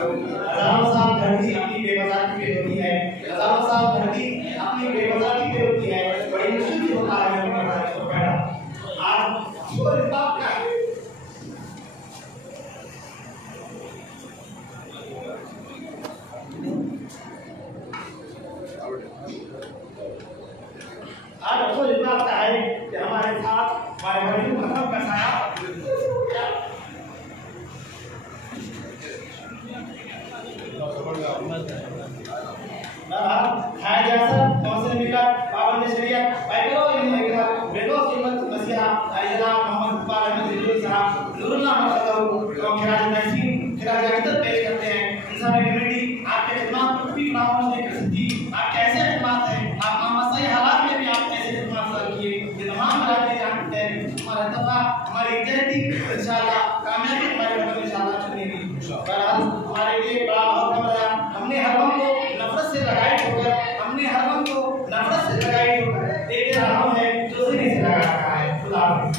हजारों साल धरती अपनी बेवजह पे होती है, हजारों साल धरती अपनी बेवजह पे होती है, बड़ी मुश्किल से होता है इसको पैदा। आज जो रिताब का आज अफसोस इतना आता है कि हमारे साथ हमारे बड़ी मजहब का साया है जैसा कौंसिल मिला पाबंद शरीयत बैठो इन लेकर बेटो कीमत मसीहा अल्लाह मोहम्मद पाक साहब नूरुल्लाह मसदहू और खिराज तहसीन खिराज अक़ीदत पेश करते हैं। इंसानी कम्युनिटी आपके खिदमत भी बनाओ नहीं कर सकती, आप कैसे खिदमत है, आप मसई हालात में भी आप कैसे खिदमत किए, ये तमाम बातें जानते हैं। हमारा दफा हमारी इज्जती इंशाअल्लाह कामयाबी हमारे मतलब इंशाअल्लाह चुनेगी। बहरहाल हमारे लिए बड़ा मौका मिला, हमने हर वक्त को नफरत से लगाए होकर हमने हर वक्त को नफरत से लगाए होकर देख रहा है जो सीने से लगा रहा है। खुदा हाफिज़।